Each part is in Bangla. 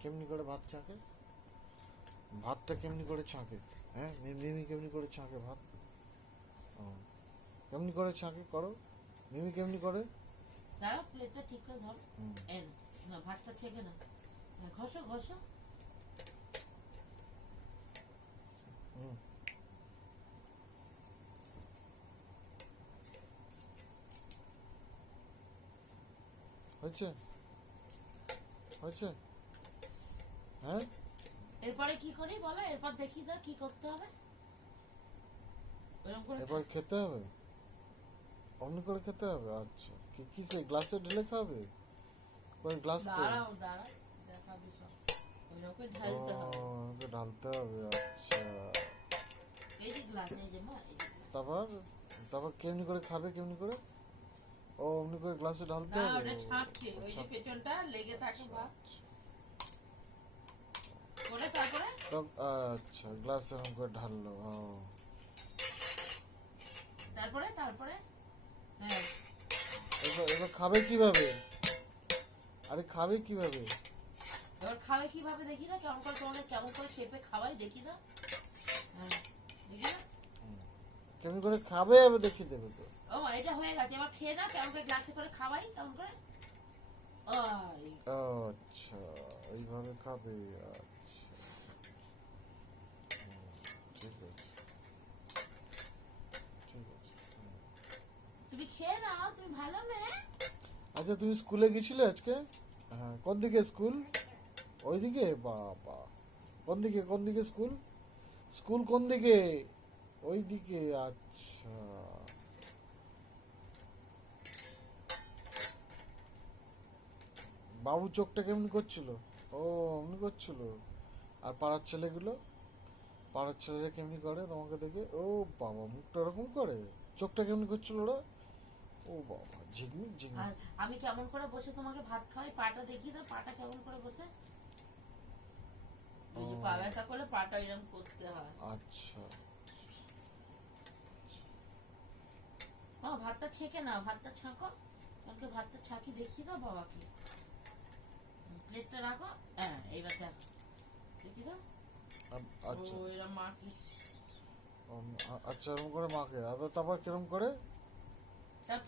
কেমনি করে ভাত ছাঁকে? ভাতটা কেমনি করে ছাঁকে? হ্যাঁ, মিমি কেমনি করে ছাঁকে ভাত? ও, কেমনি করে ছাঁকে করো? মিমি কেমনি করে? দাঁড়াও, প্লেটটা ঠিক করে ধর। হুম। এন, না ভাতটা ছেঁকে না, ঘষো ঘষো। হুম। হয়েছে? হয়েছে? হ্যাঁ। এরপরে কি করি বলো, এরপর দেখি দাও কি করতে হবে। ওরকম করে এবার খেতে হবে? অমনি করে খেতে হবে? আচ্ছা, কিসে, গ্লাসে ঢেলে খাবে? ওই গ্লাস তো। দাঁড়াও দাঁড়াও, দেখাবি সব। ওইরকম করে ও, ঢালতে হবে। ওকে ঢালতে হবে, আচ্ছা। এই যে গ্লাস, এই যে মা, এই যে গ্লাস। তারপর? তারপর কেমনি করে খাবে, কেমনি করে? ও, অমনি করে গ্লাসে ঢালতে না, হবে? ওটা ও, ছাঁকছে, ওই যে আচ্ছা। পেছনটা লেগে থাকে আচ্ছা, বা আচ্ছা। করে তারপরে। আচ্ছা, গ্লাস এরকম করে ঢাললো, ও। তারপরে তারপরে হ্যাঁ, এবার এবার খাবে কিভাবে? আরে খাবে কিভাবে? এবার খাবে কিভাবে দেখি না, কেমন করে তোমাদের কেমন করে চেপে খাওয়াই দেখি না। হ্যাঁ, দেখি না। কেমনি করে খাবে এবার দেখিয়ে দেবে তো। ও মা, এটা হয়ে গেছে, এবার খেয়ে না, কেমন করে গ্লাসে করে খাওয়াই কেমন করে। ওই আচ্ছা, এইভাবে খাবে, আচ্ছা। ঠিক আছে, ঠিক আছে। তুমি খেয়ে নাও, তুমি ভালো মেয়ে। আচ্ছা, তুমি স্কুলে গেছিলে আজকে? হ্যাঁ, কোন দিকে স্কুল? ওইদিকে? বাবা, কোন দিকে, কোন দিকে স্কুল? স্কুল কোন দিকে? ওইদিকে, আচ্ছা। বাবু চোখটা কেমন করছিল? ও, অমনি করছিল। আর পাড়ার ছেলেগুলো, পাড়ার ছেলেরা কেমনি করে তোমাকে দেখে? ও বাবা, মুখটা ওরকম করে? চোখটা কেমনি করছিল ওরা? ও বাবা, ঝিকমিক আর ঝিকমিক। আমি কেমন করে বসে তোমাকে ভাত খাওয়াই, পাটা দেখিয়ে দাও, পাটা কেমন করে বসে। ওই যে পা ব্যথা করলে পাটা এরকম করতে হয়। আচ্ছা। মা, ভাতটা ছেঁকে নাও, ভাতটা ছাঁকো। কালকে ভাতটা ছাঁকি দেখিয়ে দাও বাবাকে। প্লেটটা রাখো। হ্যাঁ, এইবার দেখো, দেখি দাও। ও আচ্ছা। এরা মা কি, আচ্ছা, এরকম করে মাকে, আবার তারপর কিরম করে?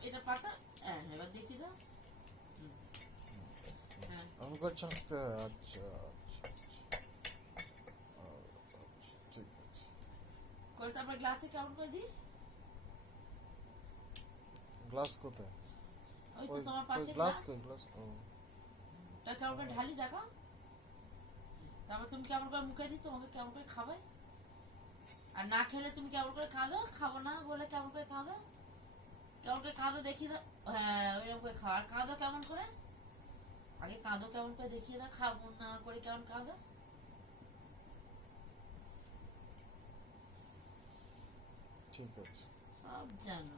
এটা পাতা। হ্যাঁ, এবার দেখি দাও। হুম, হ্যাঁ, এরকম করে ছাঁকতে হয়, আচ্ছা, আচ্ছা, আচ্ছা, ঠিক আছে। করে তারপর গ্লাসে কেমন করে দিই। গ্লাস কোথায়? ওই তো ওই তোমার ওই পাশে গ্লাস গ্লাস। কই, গ্লাস? ও, তা কেমন করে ঢালি দেখো। তারপর তুমি কেমন করে মুখে দিই, তোমাকে কেমন করে খাবে। আর না খেলে তুমি কেমন করে খাওয়া দাও, খাবো না বলে কেমন করে খাওয়া দাও, কেমন করে খাওয়া দাও দেখিয়ে দাও। হ্যাঁ, ওইরকম করে খাওয়া। আর খাওয়া দাও কেমন করে, আগে কাঁদো কেমন করে দেখিয়ে দাও, খাবো না করে কেমন কাঁদো। ঠিক আছে। সব জানো।